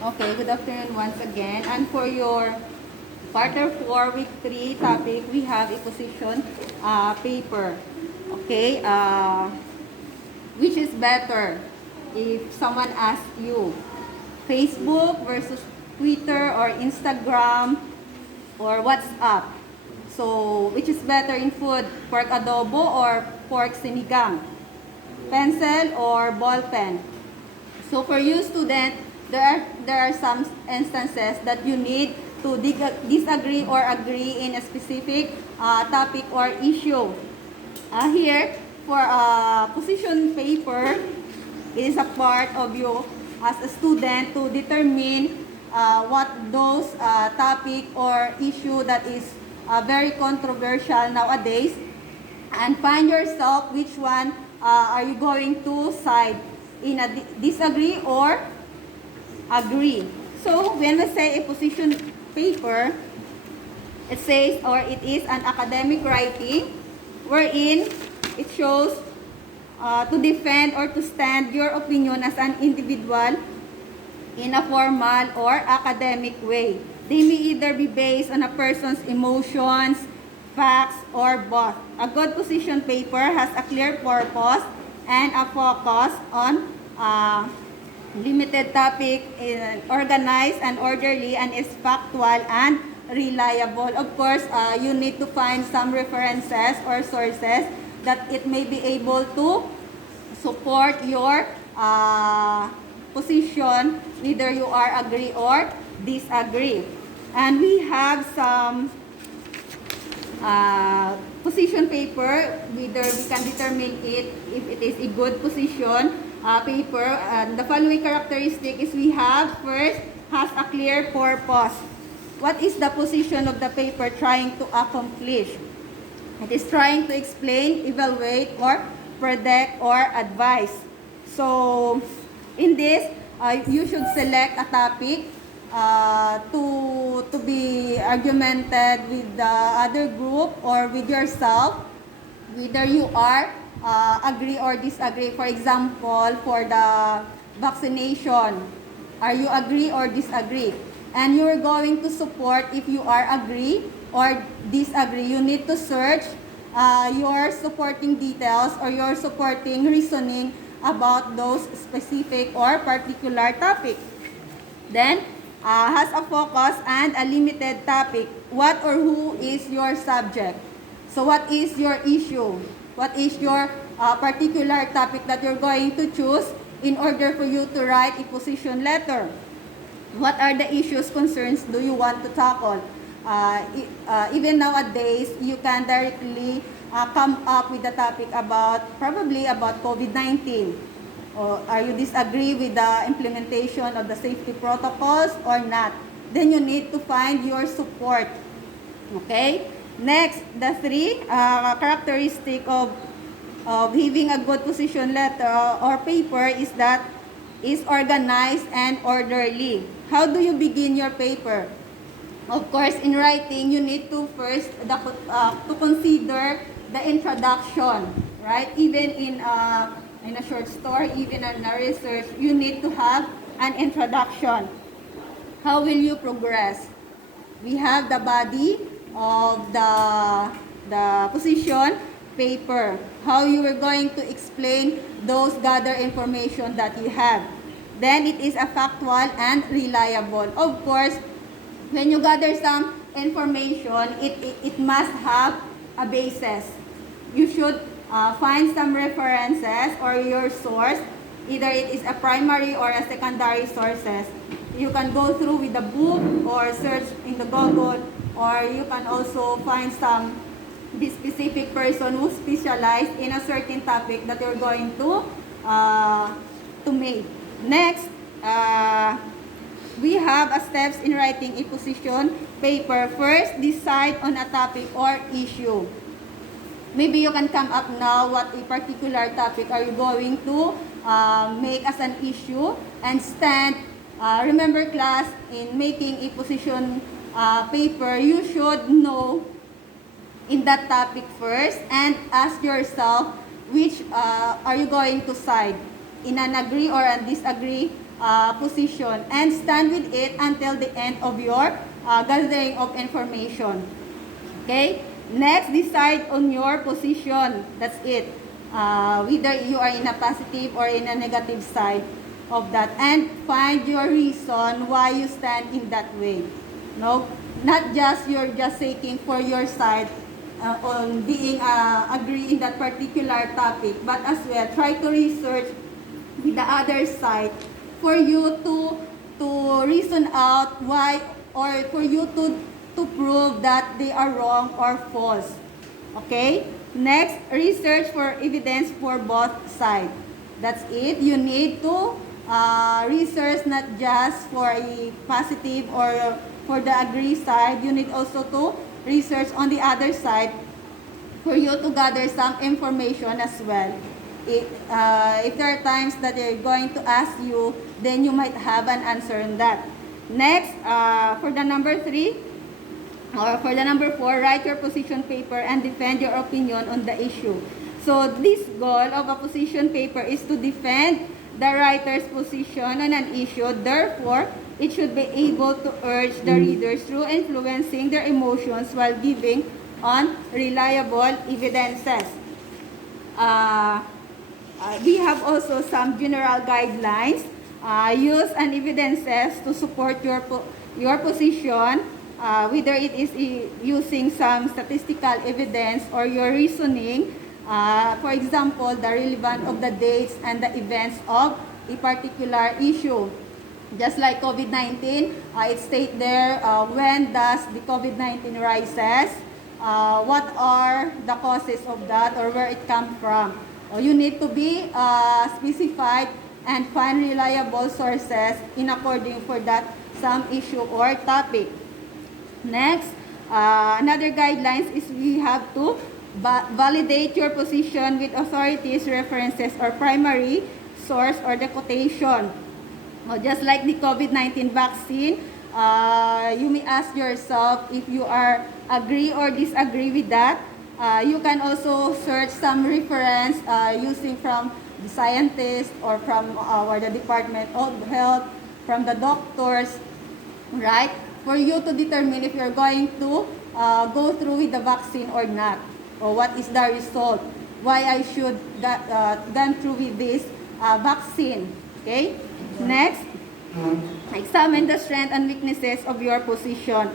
Okay, good afternoon once again. And for your quarter 4, week 3 topic, we have a position paper. Okay, which is better if someone asks you, Facebook versus Twitter or Instagram or WhatsApp? So, which is better in food, pork adobo or pork sinigang? Pencil or ball pen? So for you student, there are some instances that you need to disagree or agree in a specific topic or issue. Here, for position paper, it is a part of you as a student to determine what those topic or issue that is very controversial nowadays, and find yourself which one are you going to side in a disagree or agree. So when we say a position paper, it says or it is an academic writing wherein it shows to defend or to stand your opinion as an individual in a formal or academic way. They may either be based on a person's emotions, facts, or both. A good position paper has a clear purpose and a focus on limited topic, organized and orderly, and is factual and reliable. Of course, you need to find some references or sources that it may be able to support your position, whether you are agree or disagree. And we have some position paper, whether we can determine it if it is a good position paper. And the following characteristic is we have first, has a clear purpose. What is the position of the paper trying to accomplish? It is trying to explain, evaluate, or predict or advise. So in this, you should select a topic to be argumented with the other group or with yourself, whether you are agree or disagree. For example, for the vaccination, are you agree or disagree? And you're going to support if you are agree or disagree. You need to search your supporting details or your supporting reasoning about those specific or particular topic. Then, has a focus and a limited topic. What or who is your subject? So what is your issue? What is your particular topic that you're going to choose in order for you to write a position letter? What are the issues, concerns do you want to tackle? Even nowadays, you can directly come up with a topic about, probably about COVID-19. Or are you disagree with the implementation of the safety protocols or not? Then you need to find your support. Okay? Next, the three characteristic of having a good position letter or paper is that is organized and orderly. How do you begin your paper? Of course, in writing, you need to first to consider the introduction, right? Even in a short story, even in a research, you need to have an introduction. How will you progress? We have the body of the position paper. How you are going to explain those gathered information that you have. Then it is a factual and reliable. Of course, when you gather some information, it must have a basis. You should find some references or your source. Either it is a primary or a secondary sources. You can go through with the book or search in the Google, or you can also find some specific person who specialized in a certain topic that you're going to make. Next, we have a steps in writing a position paper. First, decide on a topic or issue. Maybe you can come up now what a particular topic are you going to make as an issue and stand. Remember class, in making a position paper, you should know in that topic first and ask yourself which are you going to side, in an agree or a disagree position and stand with it until the end of your gathering of information. Okay? Next, decide on your position. That's it. Whether you are in a positive or in a negative side of that. And find your reason why you stand in that way. No? Not just you're just seeking for your side on being agree in that particular topic, but as well try to research with the other side for you to reason out why, or for you to prove that they are wrong or false. Okay? Next, research for evidence for both sides. That's it. You need to research not just for a positive or for the agree side. You need also to research on the other side for you to gather some information as well. If there are times that they're going to ask you, then you might have an answer on that. Next, for the number 3, or for the number 4, write your position paper and defend your opinion on the issue. So this goal of a position paper is to defend the writer's position on an issue. Therefore, it should be able to urge the readers through influencing their emotions while giving on reliable evidences. We have also some general guidelines. Use an evidences to support your position, whether it is using some statistical evidence or your reasoning. For example, the relevance of the dates and the events of a particular issue. Just like COVID-19, it states there when does the COVID-19 rises, what are the causes of that or where it comes from. You need to be specified and find reliable sources in according for that some issue or topic. Next, another guidelines is we have to validate your position with authorities, references, or primary source or the quotation. Just like the COVID-19 vaccine, you may ask yourself if you are agree or disagree with that. You can also search some reference using from the scientists or from the Department of Health, from the doctors, right? For you to determine if you're going to go through with the vaccine or not, or what is the result, why I should gone through with this vaccine. Okay? Next, examine the strengths and weaknesses of your position.